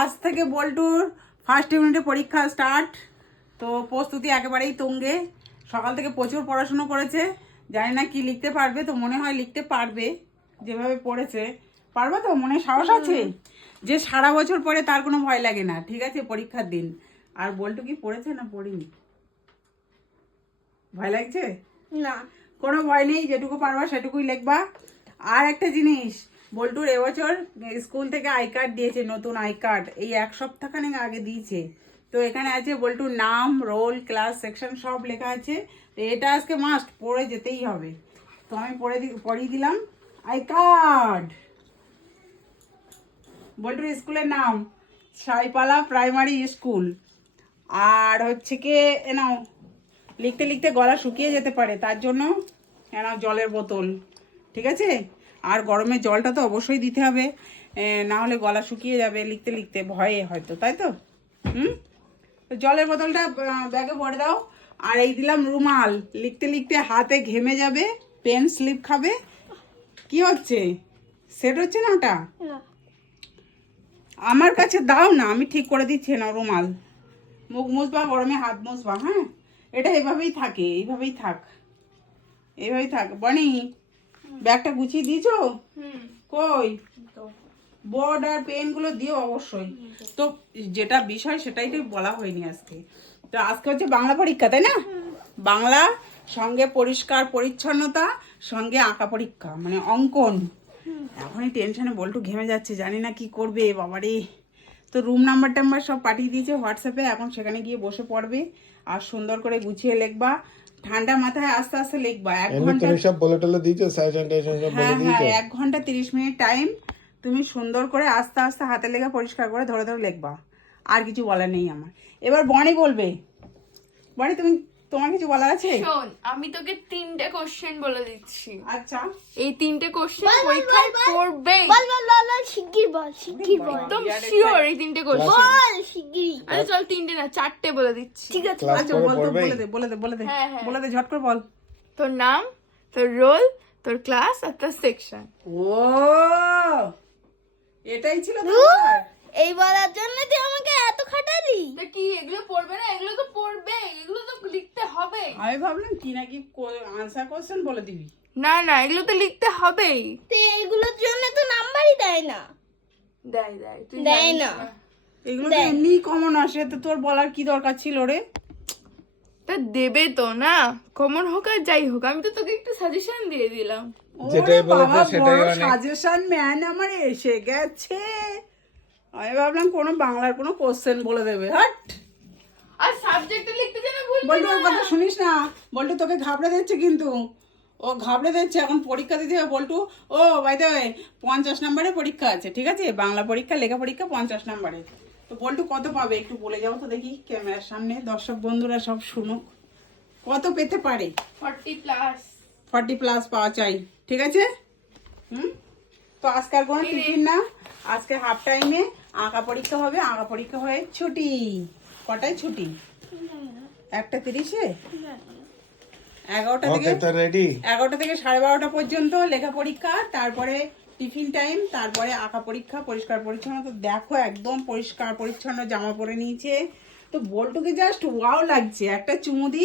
আজ থেকে বল্টুর ফার্স্ট ইউনিটে পরীক্ষা স্টার্ট তো প্রস্তুতি একেবারেই তুঙ্গে। সকাল থেকে প্রচুর পড়াশুনো করেছে। জানি না কি লিখতে পারবে তো মনে হয় লিখতে পারবে যেভাবে পড়েছে। পারবে তো? মনে সাহস আছে? যে সারা বছর পরে তার কোনো ভয় লাগে না। ঠিক আছে পরীক্ষার দিন। আর বল্টু কি পড়েছে না পড়িনি? ভয় লাগছে? না। কোনো ভয় নেই যেটুকু পারবা সেটুকুই লিখবা। আর একটা জিনিস বল্টুর এবছর স্কুল থেকে আই কার্ড দিয়েছে, নতুন আই কার্ড। এই এক সপ্তাহখানেক আগে দিয়েছে। তো এখানে আছে বল্টুর নাম, রোল, ক্লাস, সেকশন সব লেখা আছে। তো এটা আজকে মাস্ট পড়ে যেতেই হবে। তো আমি পড়ে পড়িয়ে দিলাম। I card! বল্টুর স্কুলের নাম, সাইপালা প্রাইমারি স্কুল। আর হচ্ছে কি, এ নাও, লিখতে লিখতে গলা শুকিয়ে যেতে পারে, তার জন্য এ নাও জলের বোতল। ঠিক আছে? আর গরমে জলটা তো অবশ্যই দিতে হবে। না হলে গলা শুকিয়ে যাবে লিখতে লিখতে ভয়ে হয়তো তাই তো? হুম? জলের বোতলটা ব্যাগে ভরে দাও। আর এই দিলাম রুমাল লিখতে লিখতে হাতে ঘেমে যাবে পেন স্লিপ খাবে। কি হচ্ছে? সেট হচ্ছে না ওটা? আমার কাছে দাও না আমি ঠিক করে দিচ্ছি না রুমাল। মুখ মুছবা গরমে হাত মুছবা হ্যাঁ? এটা এভাবেই থাকে এইভাবেই থাক। এইভাবেই থাক। বনি ব্যাগটা গুছিয়ে দিয়েছ? কই? বোর্ড আর পেনগুলো দিও অবশ্যই। তো যেটা বিষয় সেটাই তো বলা হয়নি আজকে। তো আজকে হচ্ছে বাংলা পরীক্ষা তাই না? বাংলা সঙ্গে পরিষ্কার পরিচ্ছন্নতা সঙ্গে আঁকা পরীক্ষা মানে অঙ্কন। এখনই টেনশনে বল্টু ঘেমে যাচ্ছে জানি না কি করবে বাবারে। তো রুম নাম্বার টাম্বার সব পাঠিয়ে দিয়েছে হোয়াটসঅ্যাপে এখন সেখানে গিয়ে বসে পড়বে আর সুন্দর করে গুছিয়ে লিখবা। ঠান্ডা মাথায় আস্তে আস্তে লিখবা। এক ঘণ্টা তুমি সব বলে টলে দিয়েছ সাজেশন সব বলে হ্যাঁ হ্যাঁ এক ঘণ্টা তিরিশ মিনিট টাইম তুমি সুন্দর করে আস্তে আস্তে হাতে লেখা পরিষ্কার করে ধরে ধরে লিখবা। আর কিছু বলার নেই আমার। এবার বনি বলবে। বনি তুমি তোমার কিছু বলার আছে? শোন আমি তোকে তিনটে কোশ্চেন বলে দিচ্ছি। আচ্ছা। এই তিনটে কোশ্চেন পরীক্ষায় পড়বে বল বল। বল বল শিগগির বল শিগগির বল। একদম শিওর এই তিনটে কোশ্চেন বল শিগগিরই। আরে চল তিনটে না চারটে বলে দিচ্ছি। ঠিক আছে। আচ্ছা বল তো বলে দে বলে দে বলে দে। হ্যাঁ, হ্যাঁ। বলে দে ঝট করে বল। তোর নাম তোর রোল তোর ক্লাস আর তোর সেকশন ও! এটাই ছিল তোমার এই বলার জন্য তুই আমাকে এত খাটালি তো কি এগুলো পড়বে না এগুলো তো পড়বে এগুলো তো লিখতে হবে আমি ভাবলাম কি নাকি আনসার কোশ্চেন বলে দিবি। না না এগুলো তো লিখতে হবেই। তো এগুলোর জন্য তো নাম্বারই দেয় না। দেয় দেয় তুই দেয় না। এগুলো তো এমনি কমন আসে তো তোর বলার কি দরকার ছিল রে? তা দেবে তো না কমন হোক আর যাই হোক আমি তো তোকে একটু সাজেশন দিয়ে দিলাম। যেটাই বলেছে সেটাই অনেক। সাজেশন ম্যান আমার এসে গেছে। আমি ভাবলাম কোনো বাংলার কোনো কোশ্চেন বলে দেবে হাট। আর সাবজেক্টে লিখতে যেন ভুল বল্টু ওর কথা শুনিস না। বল্টু তোকে ঘাবড়ে দিচ্ছে কিন্তু। ও ঘাবড়ে দিচ্ছে এখন পরীক্ষা দিতে হবে বল্টু। ও বাইদে পঞ্চাশ নম্বরে পরীক্ষা আছে ঠিক আছে? বাংলা পরীক্ষা লেখা পরীক্ষা পঞ্চাশ নম্বরে। তো বল্টু কত পাবে? একটু বলে যাও তো দেখি ক্যামেরার সামনে। দর্শক বন্ধুরা সব শুনুক। কত পেতে পারে? ফর্টি প্লাস ফর্টি প্লাস পাওয়া চাই ঠিক আছে? হুম? তো আজকে আর কোনো টিফিন না। আজকে হাফ টাইমে আঁকা পরীক্ষা হবে আঁকা পরীক্ষা হয়ে ছুটি। কটায় ছুটি? একটা তিরিশে? এগারোটা থেকে রেডি এগারোটা থেকে সাড়ে বারোটা পর্যন্ত লেখা পরীক্ষা তারপরে টিফিন টাইম তারপরে আঁকা পরীক্ষা পরিষ্কার পরিচ্ছন্ন। তো দেখো একদম পরিষ্কার পরিচ্ছন্ন জামা পরে নিয়েছে। তো বল্টুকে জাস্ট ওয়াও লাগছে। একটা চুমু দি।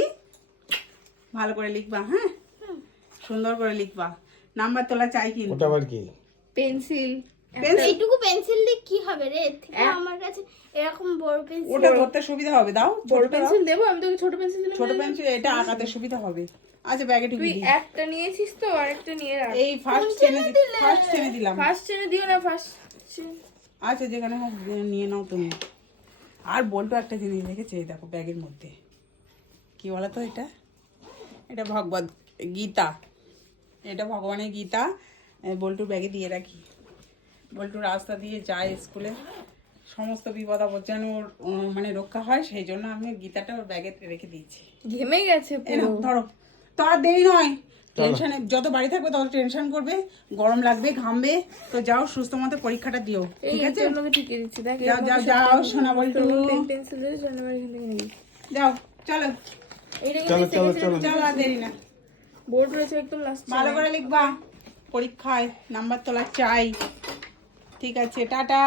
ভালো করে লিখবা হ্যাঁ? সুন্দর করে লিখবা। নাম্বার তোলা চাই কিন্তু। ওটা আবার কি? Pencil pencil. এইটুকু পেন্সিল দিয়ে কি হবে রে? এর থেকে আমার কাছে এরকম বড় পেন্সিল ওটা ধরতে সুবিধা হবে দাও বড় পেন্সিল দেবো? আমি তোকে ছোট পেন্সিল ছোট পেন্সিল এটা আঁকাতে সুবিধা হবে। আচ্ছা ব্যাগে ঢুকিয়ে দিই। একটা নিয়েছিস তো আর একটা নিয়ে রাখ। এই ফার্স্ট চেনে ফার্স্ট চেনে দিলাম। ফার্স্ট চেনে দিও না ফার্স্ট আচ্ছা যেখানে হোক নিয়ে নাও তুমি। আর বলতো একটা জিনিস দেখেছে দেখো ব্যাগের মধ্যে। কি বলো তো এটা? এটা ভগবত গীতা। এটা ভগবানের গীতা। বল্টুর ব্যাগে দিয়ে রাখি। বল্টু রাস্তা দিয়ে যায় স্কুলে। সমস্ত বিপদ আপদ যেন ওর মানে রক্ষা হয় সেই জন্য আমি গীতাটা ওর ব্যাগে রেখে দিয়েছি। ঘেমে গেছে ধরো। তো আর দেরি নয়। টেনশনে যত বাড়ি থাকবে তত টেনশন করবে গরম লাগবে ঘামবে। তো যাও সুস্থ মতো পরীক্ষাটা দিও ঠিক আছে? যাও যাও যাও সোনা বল্টু। যাও চলো। চলো চলো চলো। চলো আর দেরি না। বোর্ড রয়েছে একদম লাস্ট ভালো করে লিখবা। পরীক্ষায় নাম্বার তোলা চাই। ঠিক আছে টাটা।